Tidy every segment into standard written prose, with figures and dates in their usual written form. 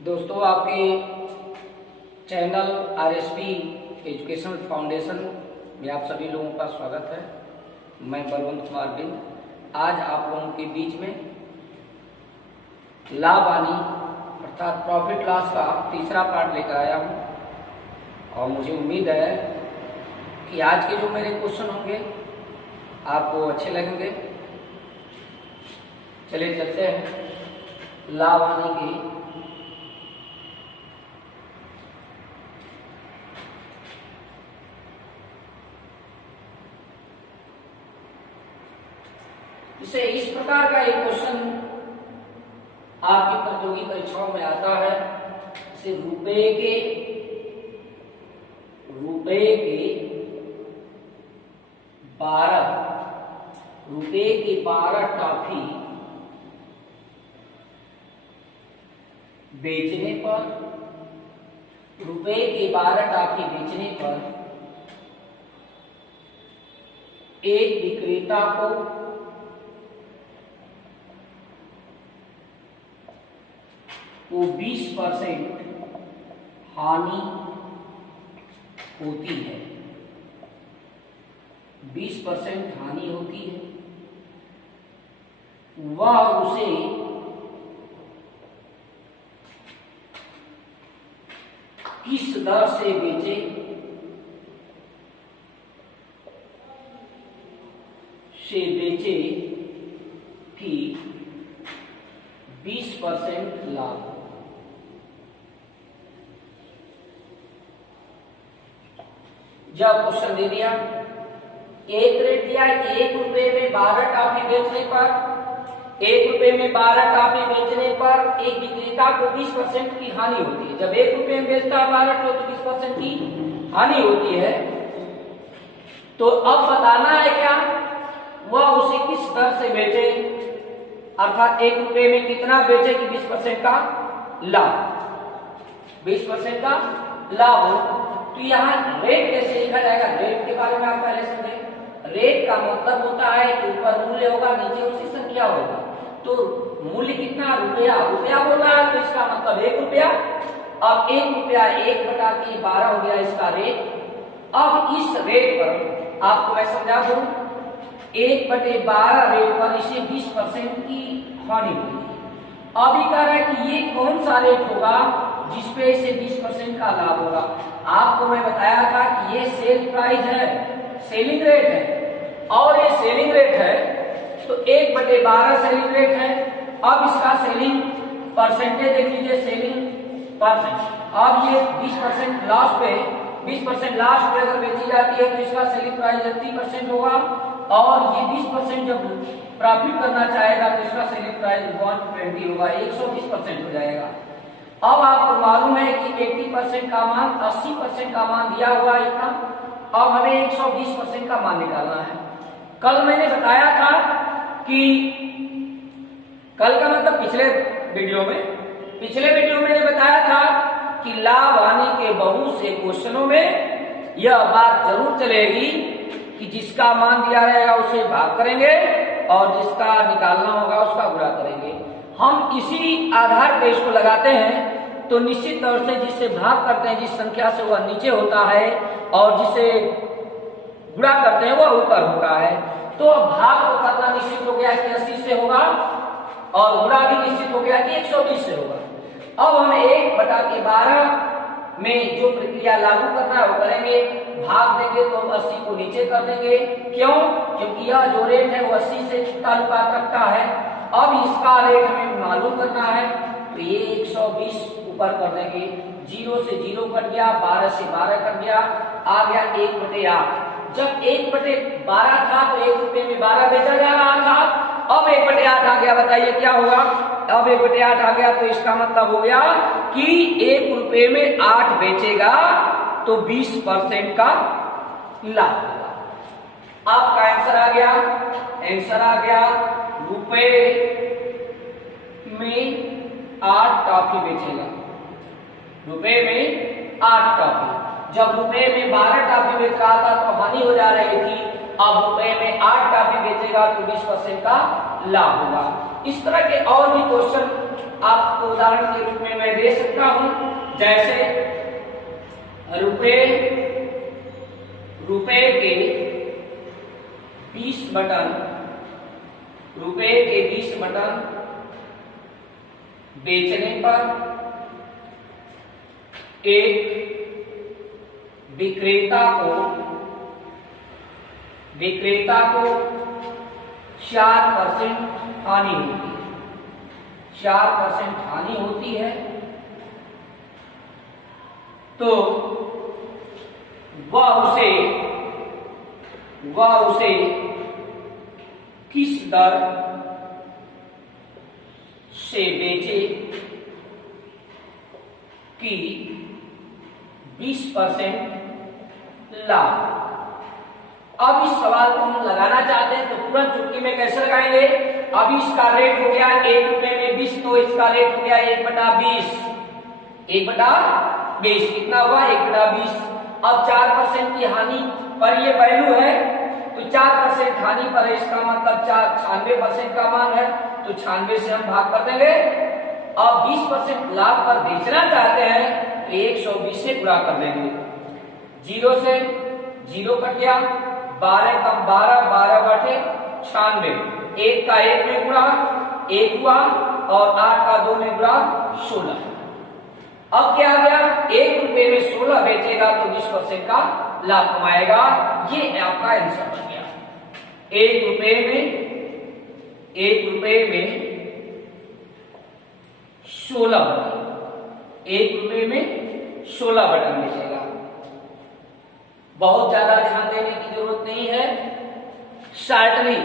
दोस्तों, आपके channel RSP educational foundation में आप सभी लोगों का स्वागत है। मैं बलवंत कुमार बिंद आज आप लोगों के बीच में लाभ हानि अर्थात प्रॉफिट लॉस का तीसरा पार्ट लेकर आया हूं और मुझे उम्मीद है कि आज के जो मेरे क्वेश्चन होंगे आपको अच्छे लगेंगे। चलिए चलते हैं लाभ हानि की। इसे इस प्रकार का एक क्वेश्चन आपकी प्रतियोगी परीक्षाओं में आता है। इसे रुपए के 12 टॉफी बेचने पर एक विक्रेता को 20% हानि होती है। 20% हानि होती है। वह उसे किस दर से बेचे कि 20% लाभ। जब क्वेश्चन दे दिया, एक रेट दिया, 1 रुपए में 12 टॉफी बेचने पर 1 रुपए में 12 टॉफी बेचने पर एक विक्रेता को 20% की हानि होती है। जब 1 रुपए में बेचता है 12 तो 20% की हानि होती है। तो अब बताना है क्या, वह उसे किस दर से बेचे, अर्थात 1 रुपए में कितना बेचे कि 20% का लाभ, 20% का लाभ हो। तो यहाँ रेट कैसे लिखा जाएगा, रेट के बारे में आप पहले समझे। रेट का मतलब होता है कि ऊपर मूल्य होगा, नीचे उसकी संख्या होगा। तो मूल्य कितना, रुपया बोल रहा है तो इसका मतलब 1 रुपया। अब 1 रुपया 1/12 हो गया इसका रेट। अब इस रेट पर आपको मैं समझा दूं, 1/12 रेट पर इसे 20% की हानि होगी। अब ये कह रहा है कि ये कौन सा रेट होगा जिसपे इसे 20% का लाभ होगा। आपको मैं बताया था कि ये सेल प्राइस है, सेलिंग रेट है, और ये सेलिंग रेट है तो 1/12 सेलिंग रेट है। अब इसका सेलिंग परसेंटेज देख लीजिए, सेलिंग परसेंट। अब ये 20% लास्ट पे 20% लास्ट पे अगर बेची जाती है तो इसका सेलिंग प्राइस 30% होगा, और ये 20% जब प्रॉफिट करना चाहेगा तो इसका सेलिंग प्राइस 120 होगा, 120% हो जाएगा। अब आपको मालूम है कि 80% का मान 80% का मान दिया हुआ है इतना। अब हमें 120% का मान निकालना है। कल मैंने बताया था कि कल का मतलब पिछले वीडियो में मैंने बताया था कि लाभ हानि के बहुत से क्वेश्चनों में यह बात जरूर चलेगी कि जिसका मान दिया रहेगा उसे भाग करेंगे और जिसका निकालना होगा उसका गुणा करेंगे। हम इसी आधार पे इसको लगाते हैं। तो निश्चित तौर से जिससे भाग करते हैं, जिस संख्या से वह नीचे होता है, और जिसे गुणा करते हैं वह ऊपर होता है। तो अब भाग को करना निश्चित हो गया कि 80 से होगा, और गुणा भी निश्चित हो गया कि 120 से होगा। अब हमें 1/12 में जो प्रक्रिया लागू करना है वो करेंगे। भाग देंगे तो 80 को नीचे कर देंगे। क्यों? क्योंकि यह जो रेट है वो 80 से कितना अनुपात रखता है। अब इसका रेट हमें मालूम करना है तो ये 120 ऊपर कर देंगे। 0 से 0 कट गया, 12 से 12 कट गया, आ गया 1/8। जब 1/12 था तो 1 रुपए में 12 बेचा जा रहा था। अब 1/8 आ गया, बताइए क्या होगा। अब 1/8 आ गया तो इसका मतलब हो गया कि 1 रुपए में 8 बेचेगा तो 20% का लाभ होगा। आपका आंसर आ गया रुपए में 8 टॉफी बेचेगा। रुपए में 8 टॉफी। जब रुपए में 12 टॉफी बेच रहा था तो हानि हो जा रही थी। अब रुपए में 8 टॉफी बेचेगा तो 20% का लाभ होगा। इस तरह के और भी क्वेश्चन आपको उदाहरण के रूप में मैं दे सकता हूं, जैसे रुपए के 20 बटन, रुपए के 20 बटन बेचने पर एक विक्रेता को 4% हानि होती है, 4% हानि होती है, तो वह उसे किस दर से बेचे कि 20% लाभ। अब इस सवाल को हम लगाना चाहते हैं तो तुरंत चुटकी में कैसे लगाएंगे? अब इसका रेट हो गया 1 रुपए में 20, तो इसका रेट हो गया 1/20, 1/20 कितना हुआ? 1/20। अब 4% की हानि पर ये वैल्यू है, तो 4% हानि पर है, इसका मतलब 96% का मान है, तो 96 से हम भाग कर देंगे। अब 20% लाभ पर बेचना चाहते हैं तो 120 से गुणा कर देंगे, 0 से 0 कट गया, 12 कम 12, 12 बटे 96, 1 का 1 में गुणा 1 हुआ और 8 का 2 में गुणा 16। अब क्या आ गया? 1 रुपए में 16 बेचेगा तो 20% का लाभ कमाएगा। ये आपका आंसर बन गया। 1 रुपए में 16 बटन, 1 रुपए में 16 बटन बेचेगा। बहुत ज्यादा ध्यान देने की जरूरत नहीं है। शार्टली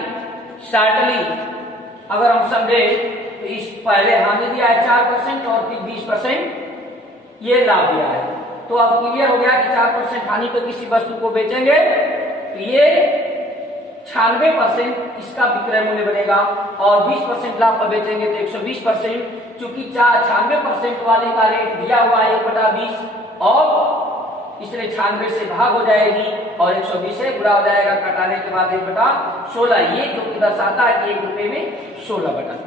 अगर हम समझे तो इस पहले हानि दिया है 4% और फिर 20% ये लाभ दिया है, तो अब क्लियर हो गया कि 4% हानि पर किसी वस्तु को बेचेंगे तो ये 96% इसका विक्रय मूल्य बनेगा, और 20% लाभ पर बेचेंगे तो 120%। चूंकि 96% वाले का रेट दिया हुआ है 1/20 और इसलिए 96 से भाग हो जाएगी और 120 से गुणा हो जाएगा, कटाने के बाद 1/16, ये जो कि दर्शाता है कि 1 रुपए में 16 बटन।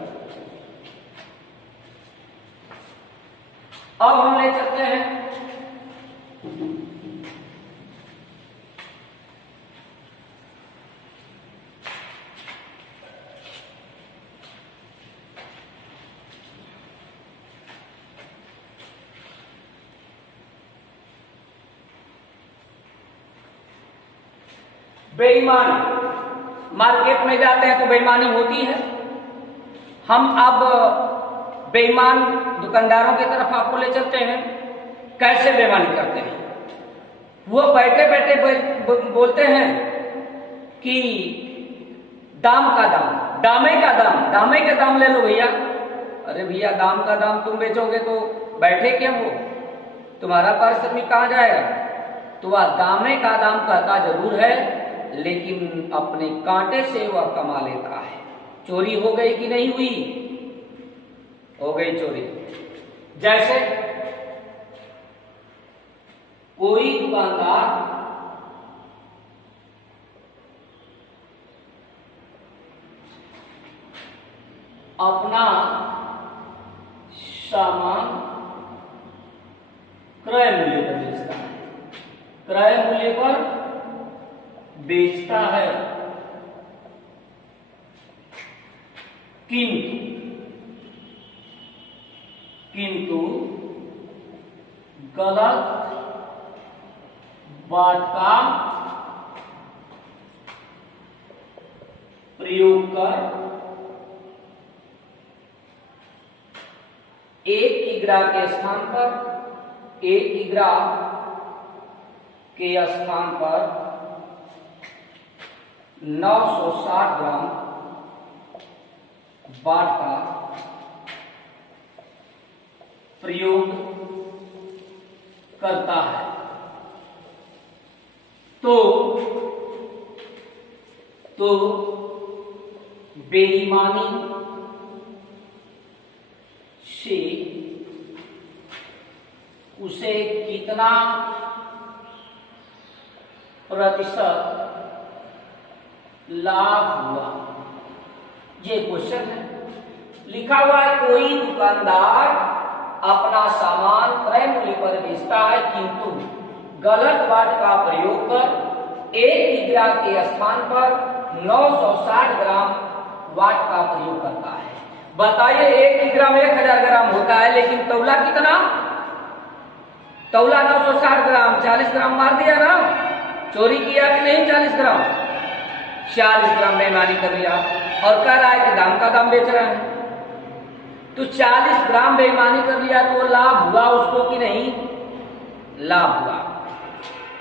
अब हम ले चलते हैं बेईमानी। मार्केट में जाते हैं तो बेईमानी होती है। हम अब बेईमान दुकानदारों की तरफ आपको ले चलते हैं। कैसे बेईमानी करते हैं? वो बैठे बैठे बोलते हैं कि दाम का दाम ले लो भैया। अरे भैया, दाम का दाम तुम बेचोगे तो बैठे क्या हो? तुम्हारा पारिश्रमिक कहाँ जाएगा? तो वह दामे का दाम कहता जरूर है, लेकिन अपने कांटे से वह कमा लेता है। चोरी हो गई कि नहीं हुई? हो गई चोरी। जैसे कोई दुकानदार अपना सामान क्रय मूल्य पर बेचता है, क्रय मूल्य पर बेचता है, किंतु गलत बात का प्रयोग कर 1 किग्रा के स्थान पर 1 किग्रा के स्थान पर 960 ग्राम बाट का प्रयोग करता है। तो बेईमानी से उसे कितना प्रतिशत लाभ हुआ? ये क्वेश्चन है। लिखा हुआ है कोई दुकानदार अपना सामान क्रय मूल्य पर बेचता है किंतु गलत वाट का प्रयोग कर 1 किग्रा के स्थान पर 960 ग्राम वाट का प्रयोग करता है। बताइए 1 किग्रा में 1000 ग्राम होता है, लेकिन तौला कितना? तौला 960 ग्राम, 40 ग्राम मार दिया ना, चोरी किया कि नहीं? 40 ग्राम 40 ग्राम बेईमानी कर लिया और कह रहा है कि दाम का दाम बेच रहा है। तो 40 ग्राम बेईमानी कर लिया तो लाभ हुआ उसको कि नहीं? लाभ हुआ।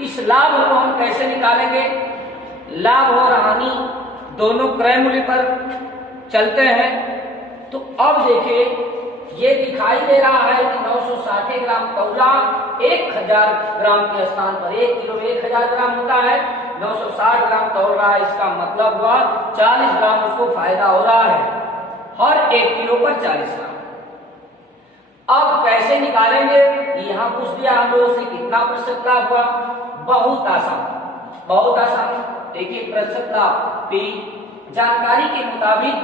इस लाभ को हम कैसे निकालेंगे? लाभ और हानि दोनों क्रय मूल्य पर चलते हैं। तो अब देखिए ये दिखाई दे रहा है कि 960 ग्राम तौला 1000 ग्राम के स्थान पर 1 किलो 1000 ग्राम होता है, 960 ग्राम तौल रहा है। इसका मतलब हुआ 40 ग्राम उसको फायदा हो रहा है हर 1 किलो पर 40 ग्राम। अब कैसे निकालेंगे? यहां पूछ दिया हम लोगों से कितना प्रतिशत लाभ हुआ। बहुत आसान, बहुत आसान। देखिए प्रतिशत लाभ P जानकारी के मुताबिक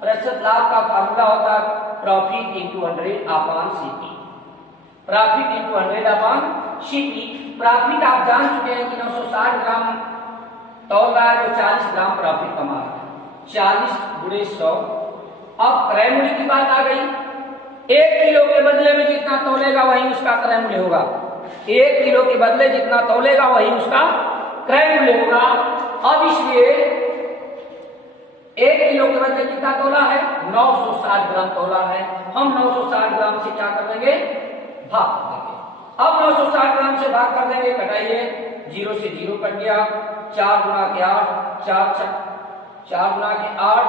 प्रतिशत लाभ का फार्मूला होता है profit into 100 upon CP। Profit into 100 upon CP। Profit आप जान चुके हैं कि 960 ग्राम तौल रहा है तो 40 ग्राम प्रॉफिट कमा रहा है, 40 गुणे 100। अब क्रय मूल्य की बात आ गई। 1 किलो के बदले में जितना तौलेगा वही उसका क्रय मूल्य होगा। 1 किलो के बदले जितना तौलेगा वही उसका क्रय मूल्य होगा। अब इसलिए 1 किलो के बदले कितना तौला है? 960 ग्राम तौला है। हम 960 ग्राम से क्या कर देंगे? भाग कर देंगे। अब 960 ग्राम से भाग कर देंगे, कटाइए, 0 से 0 कट गया, 4 गुना के 8, 4 गुना के 8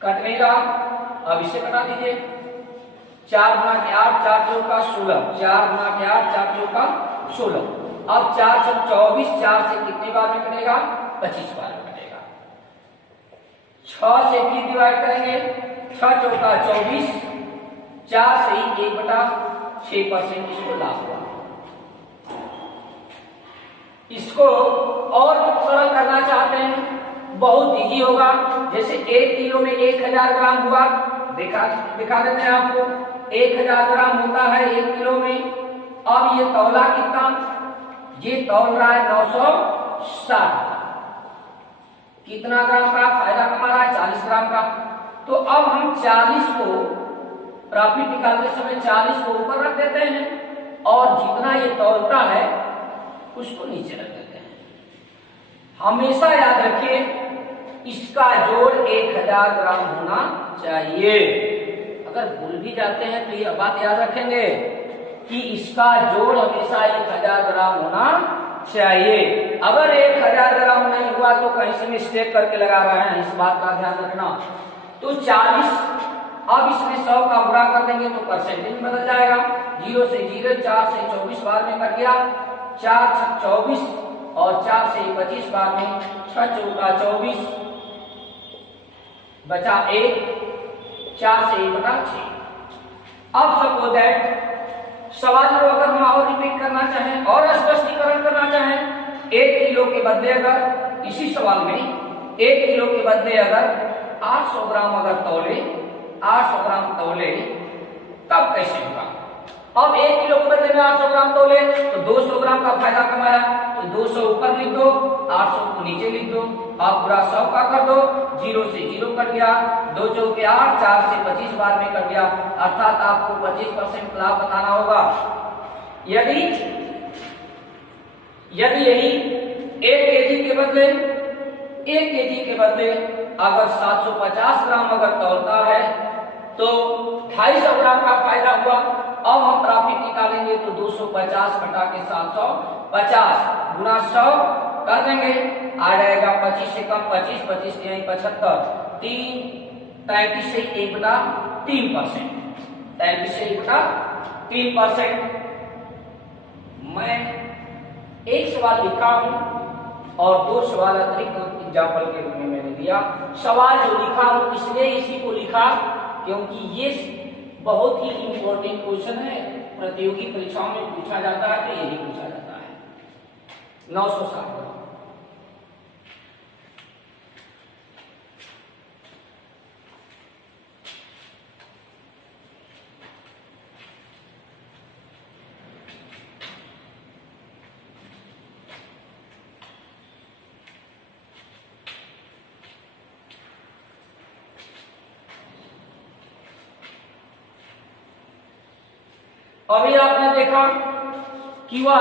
कट नहीं रहा। अब इसे कटा दीजिए, 4 गुना के 8, 4 चौका 16, 4 गुना के 8, 4 चौका 16। अब 4 से 24, 4 से कितने बार में कटेगा? 25 बार में कटेगा। 6 से फिर डिवाइड करेंगे, 6 चौका 24, 4 से ही 1/6% इसको लाभ हुआ। इसको और सरल करना चाहते हैं, बहुत इजी होगा। जैसे 1 किलो में 1000 ग्राम हुआ, दिखा देते हैं आपको। 1000 ग्राम होता है 1 किलो में। अब ये तौला कितना? ये तौल रहा है 960। कितना ग्राम का फायदा कमा रहा है? 40 ग्राम का। तो अब हम 40 को प्रॉफिट निकालते समय 40 को ऊपर रख देते हैं और जितना ये तौलता है उसको नीचे रख देते हैं। हमेशा याद रखिए इसका जोड़ 1000 ग्राम होना चाहिए। अगर भूल भी जाते हैं तो ये बात याद रखेंगे कि इसका जोड़ हमेशा 1000 ग्राम होना चाहिए। अगर 1000 ग्राम नहीं हुआ तो कहीं से मिस्टेक करके लगा रहे हैं, इस बात का ध्यान रखना। तो 40, अब इसमें 100 का गुणा कर देंगे तो परसेंटेज बदल जाएगा। 0 से 0, 4 से 24 बार में कट गया, 4 6 24 और 4 से 25 बार में 6 चौका 24 बचा 1, 4 से 1/6। अब सपोज दैट सवाल को अगर हम और रिपीट करना चाहें और स्पष्टीकरण करना चाहें, 1 किलो के बदले अगर इसी सवाल में 1 किलो के बदले अगर 800 ग्राम अगर तौले, 800 ग्राम तौले तब कैसे होगा? अब 1 किलो के बदले में 800 ग्राम तौले तो 200 ग्राम का फायदा कमाया, तो 200 ऊपर लिख दो, 800 को नीचे लिख दो। अब पूरा 100 का कर दो, 0 से 0 कट गया, 2 चौके 8, 4 से 25 बार में कट गया। अर्थात आपको 25% लाभ बताना होगा। यदि यही 1 केजी के बदले 1 केजी के बदले अगर 750 ग्राम अगर तौलता है तो 250 ग्राम का फायदा हुआ। अब हम प्रॉफिट निकालेंगे तो 250 घटा के 750 गुना 100 कर देंगे, आ जाएगा 25 से कम 25, 25 यही 75, 33 से 1/3%, 33 से 1/3%। मैं एक सवाल लिखा हूं और 2 सवाल अतिरिक्त एग्जाम्पल के रूप में मैंने दिया। सवाल जो लिखा हूं इसलिए इसी को लिखा क्योंकि ये बहुत ही इंपॉर्टेंट क्वेश्चन है, प्रतियोगी परीक्षाओं में पूछा जाता है तो यही पूछा जाता है। 960 अभी आपने देखा कि वह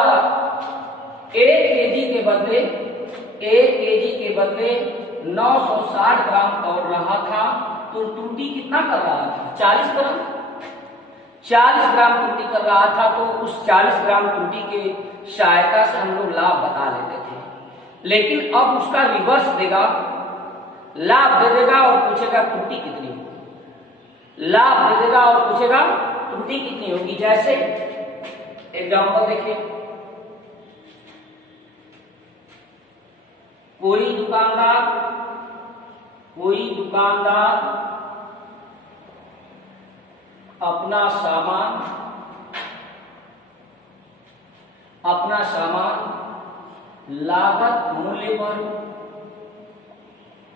1 केजी के बदले 960 ग्राम तौल रहा था, तो त्रुटि कितना कर रहा था? 40 ग्राम। 40 ग्राम त्रुटि कर रहा था, तो उस 40 ग्राम त्रुटि के सहायता से हम लोग लाभ बता लेते थे। लेकिन अब उसका रिवर्स देगा, लाभ दे देगा और पूछेगा त्रुटि कितनी होगी। लाभ दे देगा और पूछेगा त्रुटि कितनी होगी। जैसे एग्जांपल देखिए, कोई दुकानदार अपना सामान लागत मूल्य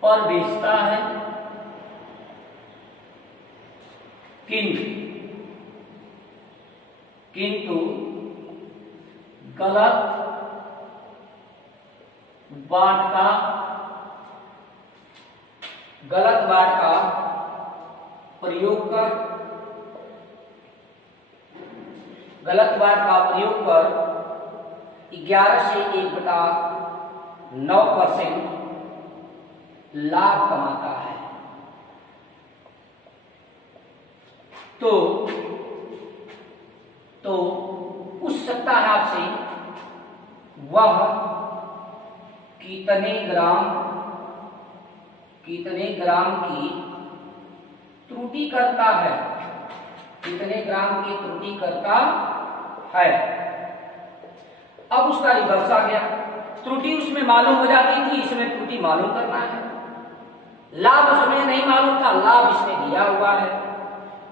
पर बेचता है, किंतु गलत बाट का प्रयोग कर 11 से 1/9% लाभ कमाता है। तो पूछ सकता है आपसे, वह कितने ग्राम की त्रुटि करता है? कितने ग्राम की त्रुटि करता है? अब उसका रिवर्स आ गया। त्रुटि उसमें मालूम हो जाती थी, इसमें त्रुटि मालूम करना है। लाभ उसमें नहीं मालूम था, लाभ इसमें दिया हुआ है।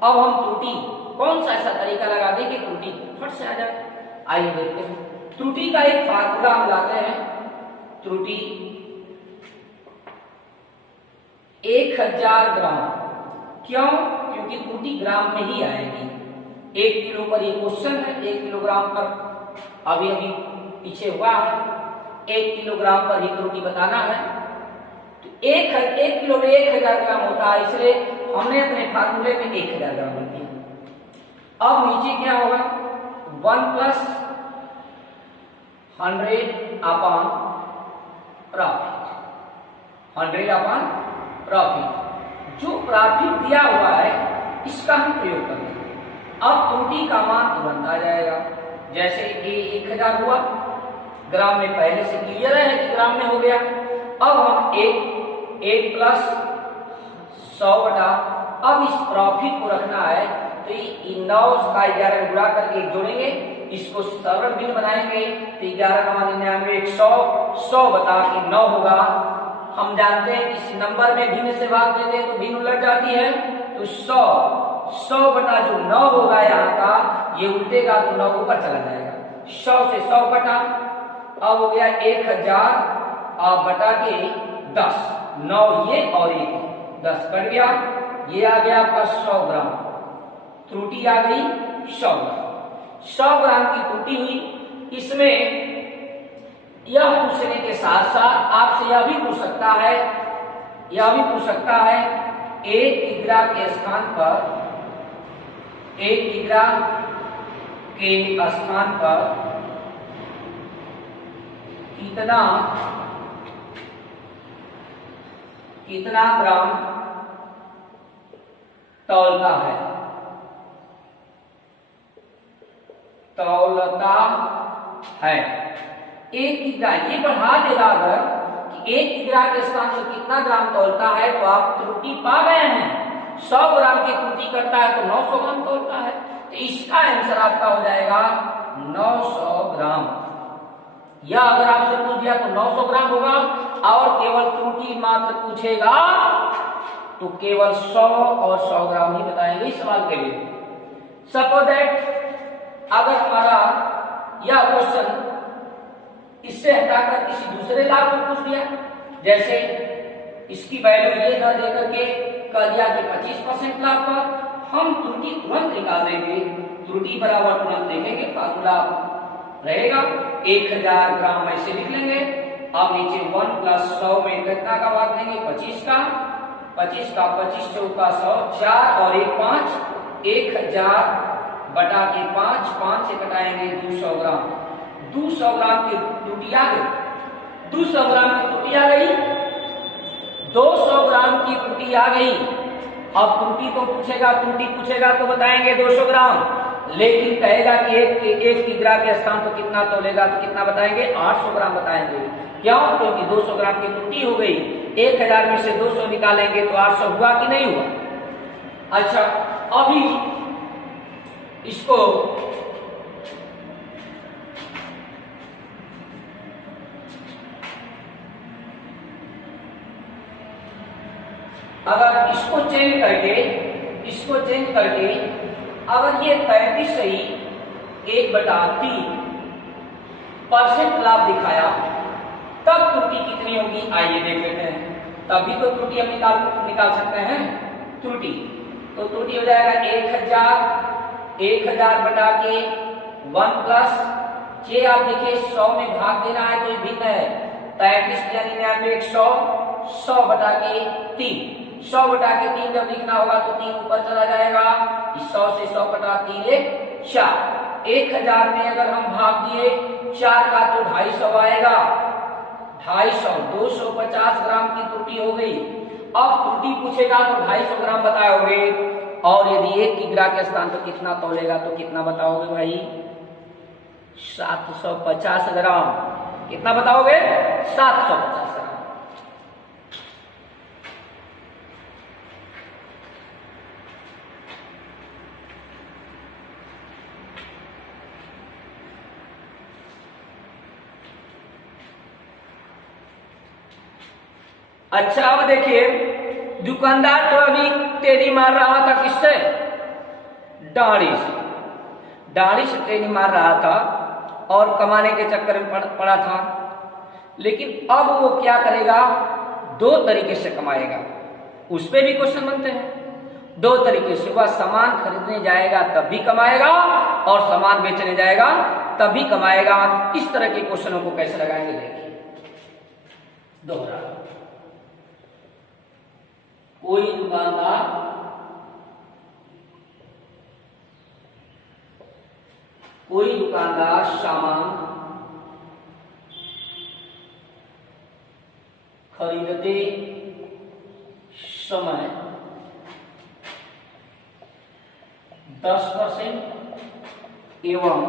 अब हम त्रुटि कौन सा ऐसा तरीका लगा दें कि त्रुटि फट से आ जाए? आइए देखते हैं। त्रुटि का एक फार्मूला हम लाते हैं। त्रुटि 1000 ग्राम। क्यों? क्योंकि त्रुटि ग्राम में ही आएगी। 1 किलो पर ये क्वेश्चन है, 1 किलोग्राम पर अभी पीछे हुआ है, 1 किलोग्राम पर ही त्रुटि बताना है। तो 1 किलो में 1000 ग्राम होता है, इसलिए हमने अपने फार्मूले में 1000 ग्राम लिख दिया। अब नीचे क्या होगा? 1 + 100 अपॉन प्रॉफिट। 100 upon profit. जो प्रॉफिट दिया हुआ है इसका हम प्रयोग करेंगे। अब त्रुटि का मान तुरंत आ जाएगा। जैसे ये 1000 हुआ, ग्राम में पहले से क्लियर है कि ग्राम में हो गया। अब हम 1 + 100 अब इस प्रॉफिट को रखना है, तो ये 9 का 11 गुणा करके जोड़ेंगे, इसको सरल भिन्न बनाएंगे। तो 11 × 99 100 बता के 9 होगा। हम जानते हैं कि इस नंबर में भिन्न से भाग देते हैं तो भिन्न उलट जाती है, तो 100 बटा जो 9 होगा यहाँ का, ये उल्टेगा तो 9 ऊपर चला जाएगा। 100 से 100 कटा, अब हो गया 1000 अब बटा के 10, 9 ये और 1 10 कट गया। ये आ गया आपका 100 ग्राम। त्रुटि आ गई 100 ग्राम। 100 ग्राम की त्रुटि हुई। इसमें यह पूछने के साथ साथ आपसे यह भी पूछ सकता है, 1 किग्रा के स्थान पर कितना ग्राम तौलता है। 1 किग्रा ये बढ़ा देगा अगर कि 1 किग्रा के स्थान पर कितना ग्राम तौलता है, तो आप त्रुटि पा गए हैं। 100 ग्राम की त्रुटि करता है तो 900 ग्राम तौलता है, तो इसका आंसर आपका हो जाएगा 900 ग्राम। या अगर आपसे पूछ दिया तो 900 ग्राम होगा, और केवल त्रुटि मात्र पूछेगा तो केवल 100 और 100 ग्राम ही बताएंगे इस सवाल के लिए। सपोज दैट अगर हमारा यह क्वेश्चन इससे हटाकर किसी दूसरे लाभ को पूछ दिया, जैसे इसकी वैल्यू ये न देकर के कह दिया कि 25% लाभ पर, हम त्रुटि तुरंत निकाल देंगे। त्रुटि बराबर तुरंत लिखेंगे, फार्मूला रहेगा 1000 ग्राम ऐसे लिख लेंगे। अब नीचे 1 + 100 में कितना का भाग देंगे? 25 का 25 चौका 100, 4 और 1 5, 1000 बटा के 5, 5 से कटाएंगे 200 ग्राम। 200 ग्राम की त्रुटि आ गई, 200 ग्राम की त्रुटि आ गई, 200 ग्राम की त्रुटि आ गई। अब त्रुटि तो पूछेगा, त्रुटि पूछेगा तो बताएंगे 200 ग्राम, लेकिन कहेगा कि एक किग्रा के स्थान तो कितना तोलेगा, तो कितना बताएंगे, 800 ग्राम बताएंगे। क्यों? क्योंकि 200 ग्राम की त्रुटि हो गई। 1000 में से 200 निकालेंगे तो 800 हुआ कि नहीं हुआ? अच्छा, अभी इसको अगर इसको चेंज करके अगर ये 35 सही 1/3% लाभ दिखाया, तब त्रुटि कितनी होगी? आइए देख लेते हैं। तभी तो त्रुटि हम निकाल सकते हैं त्रुटि। तो त्रुटि हो जाएगा 1000 बटा के 1 प्लस जे। आप देखिए 100 में भाग देना है तो ये भिन्न है, 33 यानी 100, 100 बटा के 3, 100 बटा के 3 जब लिखना होगा तो 3 ऊपर चला जाएगा। 100 से 100 बटा 3 4। 1000 में अगर हम भाग दिए 4 का तो 250 आएगा, 250, 250 ग्राम की त्रुटि हो गई। अब त्रुटि पूछेगा तो 250 ग्राम बताओगे, और यदि 1 किग्रा के स्थान तो कितना तोलेगा, तो कितना बताओगे भाई? 750 ग्राम। कितना बताओगे? 750 ग्राम। अच्छा, अब देखिए दुकानदार तो अभी तेरी मार रहा था किससे? डाढ़ी से। डाढ़ी से तेरी मार रहा था और कमाने के चक्कर में पड़ा था। लेकिन अब वो क्या करेगा? 2 तरीके से कमाएगा। उस पे भी क्वेश्चन बनते हैं 2 तरीके से। वह सामान खरीदने जाएगा तब भी कमाएगा, और सामान बेचने जाएगा तब भी कमाएगा। इस तरह के क्वेश्चनों को कैसे लगाएंगे देखिए। दोहरा, कोई दुकानदार सामान खरीदते समय 10% एवं